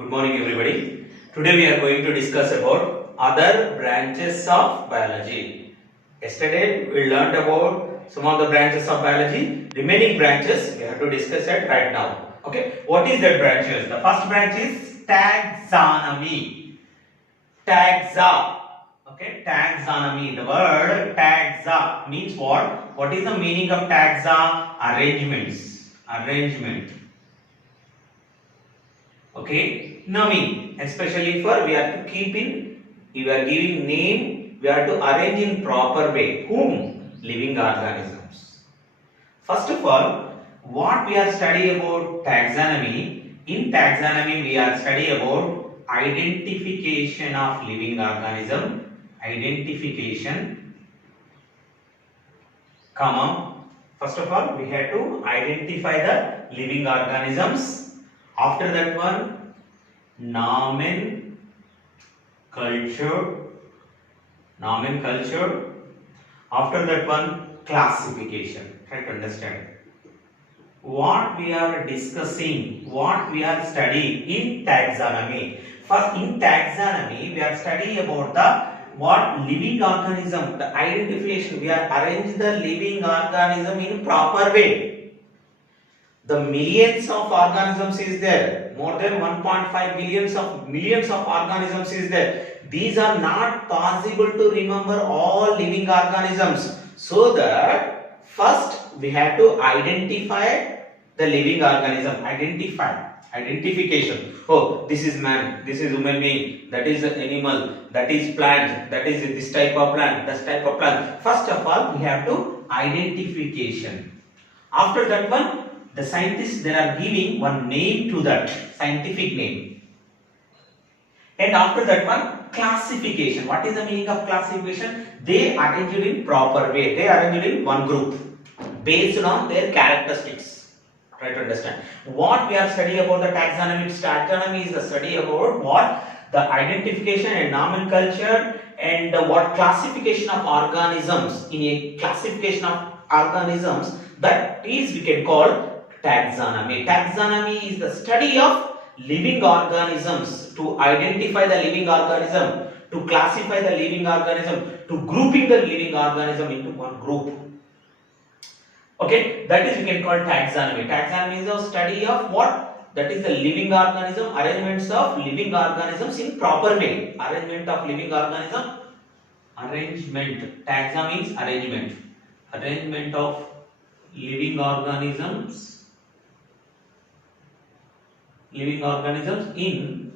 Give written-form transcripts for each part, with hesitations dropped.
Good morning everybody. Today we are going to discuss about other branches of biology. Yesterday we learned about some of the branches of biology. Remaining branches we have to discuss it right now. Okay, what is that branches? The first branch is taxonomy. Taxa. Okay, taxonomy. The word taxa means what? What is the meaning of taxa? Arrangements. Arrangement. Okay, nomi, especially for we are to keep in, we are giving name, we are to arrange in proper way. Whom? Living organisms. First of all, what we are studying about taxonomy? In taxonomy, we are studying about identification of living organism, identification, comma. First of all, we have to identify the living organisms. After that one, nomenclature. After that one, classification. Try to understand. What we are discussing, what we are studying in taxonomy. First, in taxonomy, we are studying about the what living organism, the identification. We are arranging the living organism in proper way. The millions of organisms is there, more than 1.5 millions of organisms is there. These are not possible to remember all living organisms, so that first we have to identify the living organism. Identification. Oh, this is man, this is human being, that is an animal, that is plant, that is this type of plant, this type of plant. First of all, we have to identification. After that one, the scientists, they are giving one name to that scientific name, and after that one, classification. What is the meaning of classification? They arrange it in proper way, they arrange it in one group based on their characteristics. Try to understand what we are studying about the taxonomy. Taxonomy is the study about what the identification and nomenclature and what classification of organisms. In a classification of organisms, that is we can call taxonomy. Taxonomy is the study of living organisms, to identify the living organism, to classify the living organism, to grouping the living organism into one group. Okay, that is we can call taxonomy. Taxonomy is a study of what? That is the living organism, arrangements of living organisms in proper way. Arrangement of living organism. Arrangement. Taxa means arrangement. Arrangement of living organisms. Living organisms in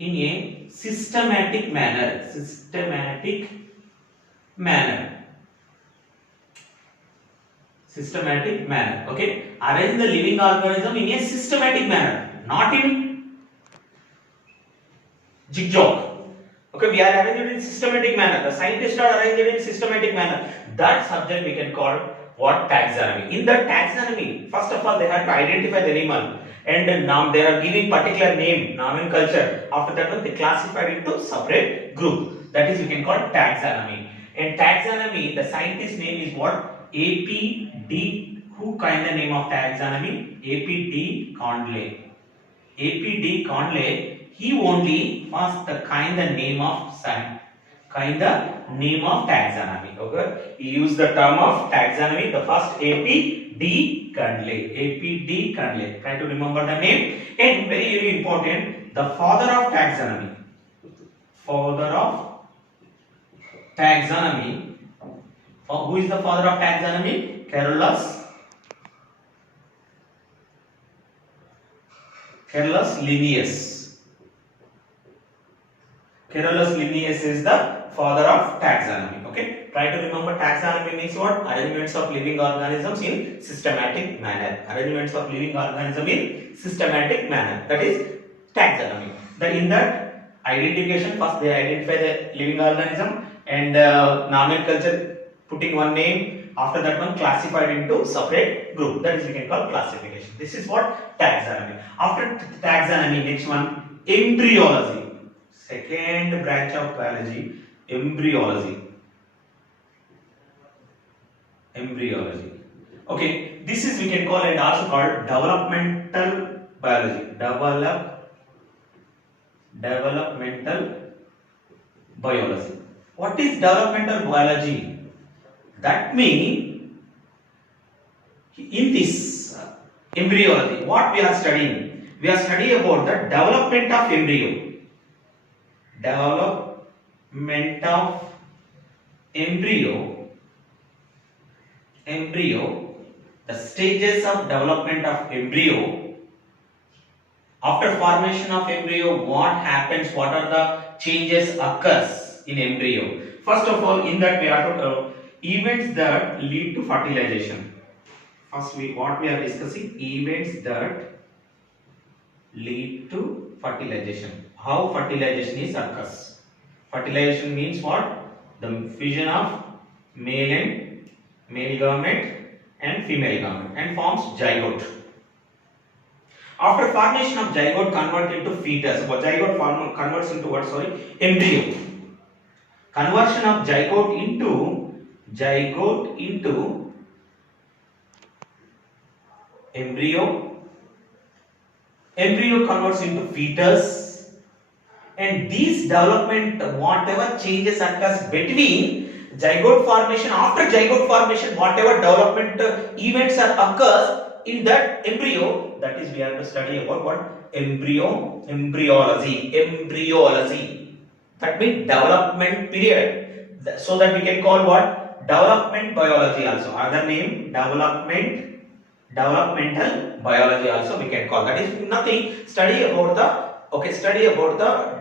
a systematic manner. Systematic manner. Okay, arrange the living organism in a systematic manner, not in jigsaw. Okay, we are arranging it in systematic manner. The scientists are arranging it in systematic manner. That subject we can call what? Taxonomy. In the taxonomy, first of all, they have to identify the animal, and now they are giving particular name, nomenclature. After that one, they classify it into separate group. That is we can call taxonomy. And taxonomy, the scientist name is what? A.P.D. Who coined the name of taxonomy? A.P.D. Condley. A.P.D. Condley, he only first coined the name of taxonomy. Okay, he used the term of taxonomy. The first A.P.D. Condley. A.P.D. Condley. Try to remember the name. And very important, the father of taxonomy. Father of taxonomy. Who is the father of taxonomy? Carolus Linnaeus. Carolus Linnaeus is the father of taxonomy. Okay, try to remember taxonomy means what? Arrangements of living organisms in systematic manner. Arrangements of living organism in systematic manner. That is taxonomy. Then in that identification, first they identify the living organism, and nomenclature, putting one name. After that one, classified into separate group. That is we can call classification. This is what? Taxonomy. After taxonomy, next one, embryology. Second branch of biology, embryology. Okay, this is we can call and also called developmental biology. Developmental biology. What is developmental biology? That means in this embryology, what we are studying? We are studying about the development of embryo. Development of embryo, the stages of development of embryo. After formation of embryo, what happens? What are the changes occurs in embryo? First of all, in that we are to events that lead to fertilization. First, what we are discussing, events that lead to fertilization. How fertilization is occurs? Fertilization means what? The fusion of male gamete and female gamete and forms zygote. After formation of zygote convert into fetus. Zygote converts into what? Sorry, embryo. Conversion of zygote into embryo. Embryo converts into fetus, and these development, whatever changes occurs between zygote formation, after zygote formation, whatever development events occurs in that embryo, that is we have to study about what? Embryology. That means development period. So that we can call what? Development biology also. Other name developmental biology also we can call. That is nothing. Study about the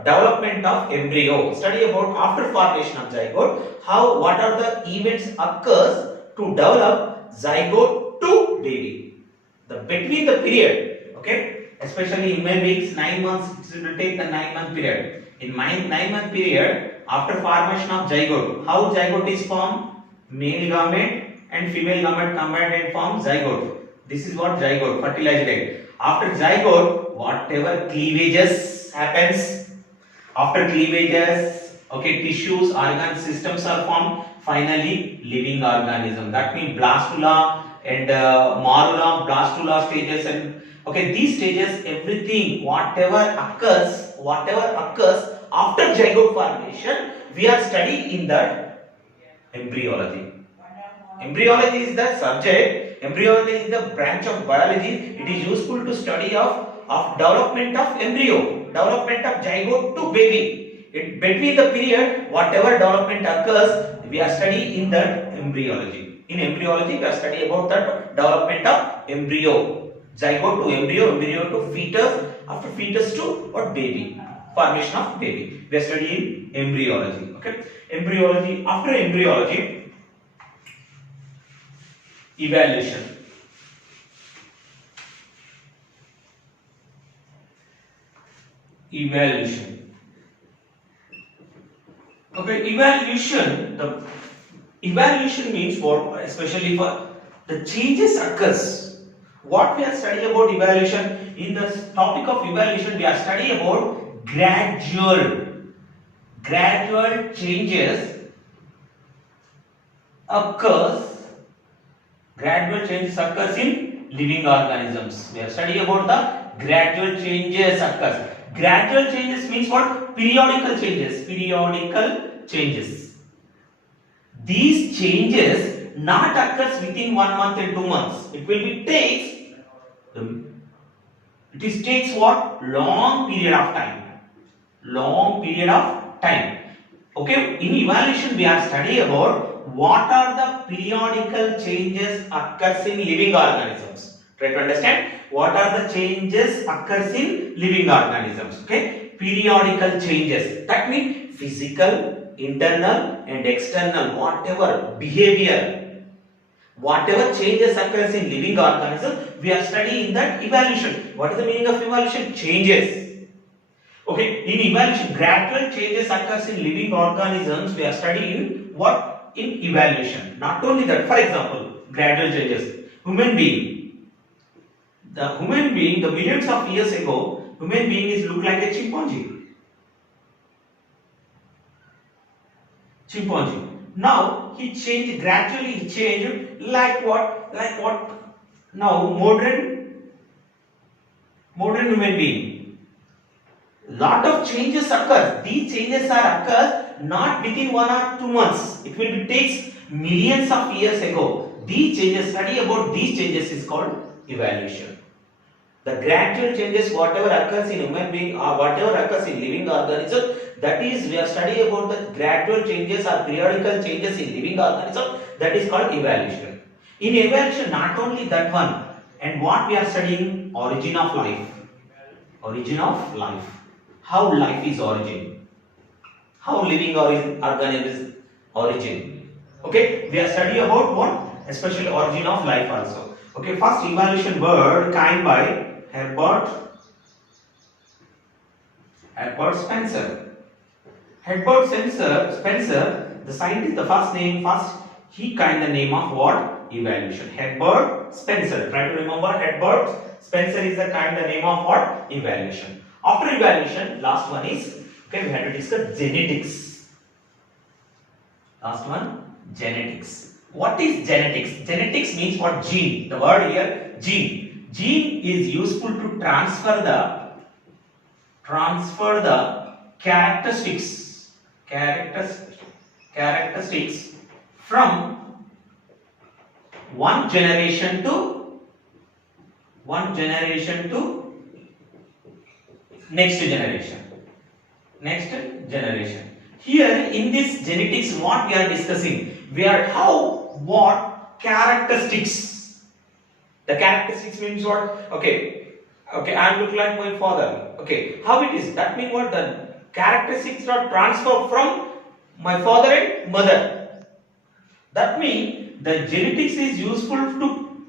development of embryo. Study about after formation of zygote, what are the events occurs to develop zygote to baby. Between the period, okay, especially human beings, 9 months, it will take the 9-month period. In 9-month period, after formation of zygote, how zygote is formed? Male gamete and female gamete combined and form zygote. This is what zygote, fertilized egg. After zygote, whatever cleavages happens, after cleavages, okay, tissues, organ systems are formed. Finally, living organism. That means blastula and morula, blastula stages, and okay, these stages, everything, whatever occurs after zygote formation, we are studying in that embryology. Embryology is the subject. Embryology is the branch of biology. It is useful to study of development of embryo, development of zygote to baby. Between the period, whatever development occurs, we are studying in that embryology. In embryology, we are studying about the development of embryo, zygote to embryo, embryo to fetus, after fetus to what? Baby, formation of baby. We are studying embryology. Okay, embryology. After embryology, evaluation. Okay, evaluation means what? Especially for the changes occurs. What we are studying about evaluation? In the topic of evaluation, we are studying about gradual changes occurs. Gradual changes occurs in living organisms. We are studying about the gradual changes occurs. Gradual changes means what? Periodical changes. These changes not occurs within 1 month and 2 months. It takes what? Long period of time. Okay, in evaluation we are studying about what are the periodical changes occurs in living organisms. Try to understand what are the changes occurs in living organisms. Okay, periodical changes. That means physical, internal and external, whatever behavior, whatever changes occurs in living organism, we are studying that evaluation. What is the meaning of evaluation? Changes. Okay, in evaluation, gradual changes occurs in living organisms. We are studying what? In evaluation. Not only that, for example, gradual changes. The millions of years ago, human being is look like a chimpanzee. Now he changed, gradually he changed like what? Now modern human being lot of changes occur. These changes are occur not within 1 or 2 months. It will be takes millions of years ago. These changes, study about these changes is called evolution. The gradual changes, whatever occurs in human being or whatever occurs in living organism, that is we are studying about the gradual changes or periodical changes in living organism. That is called evolution. In evolution, not only that one, and what we are studying, origin of life. Origin of life. How life is origin. How living organism is origin. Okay, we are studying about what? Especially origin of life also. Okay, first evolution word coined by Herbert Spencer. Herbert Spencer, the scientist, the first he coined the name of what? Evolution. Herbert Spencer. Try to remember, Herbert Spencer is the name of what? Evolution. After evolution, last one is, okay, we have to discuss genetics. Last one, genetics. What is genetics? Genetics means what? Gene. The word here, gene. Gene is useful to transfer the characteristics from one generation to next generation. Here in this genetics, what we are discussing, what characteristics. The characteristics means what? Okay, I look like my father. Okay, how it is? That means what? The characteristics are transferred from my father and mother. That means the genetics is useful to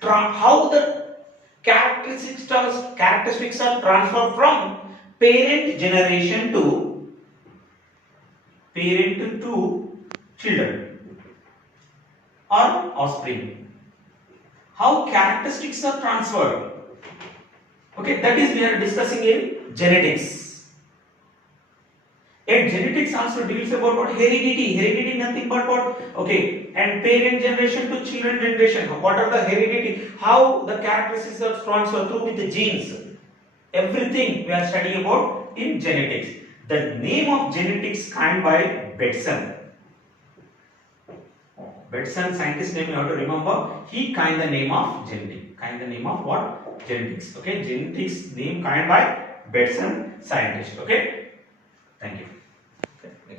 how the characteristics are transferred from parent generation to children or offspring. How characteristics are transferred. Okay, that is we are discussing in genetics. And genetics also deals about what? Heredity. Heredity nothing but what? Okay, and parent generation to children generation. What are the heredity? How the characteristics are transferred through with the genes. Everything we are studying about in genetics. The name of genetics coined by Bateson. Bateson, scientist name you have to remember. He coined the name of genetics. Coined the name of what? Genetics. Okay, genetics name coined by Bateson, scientist. Okay.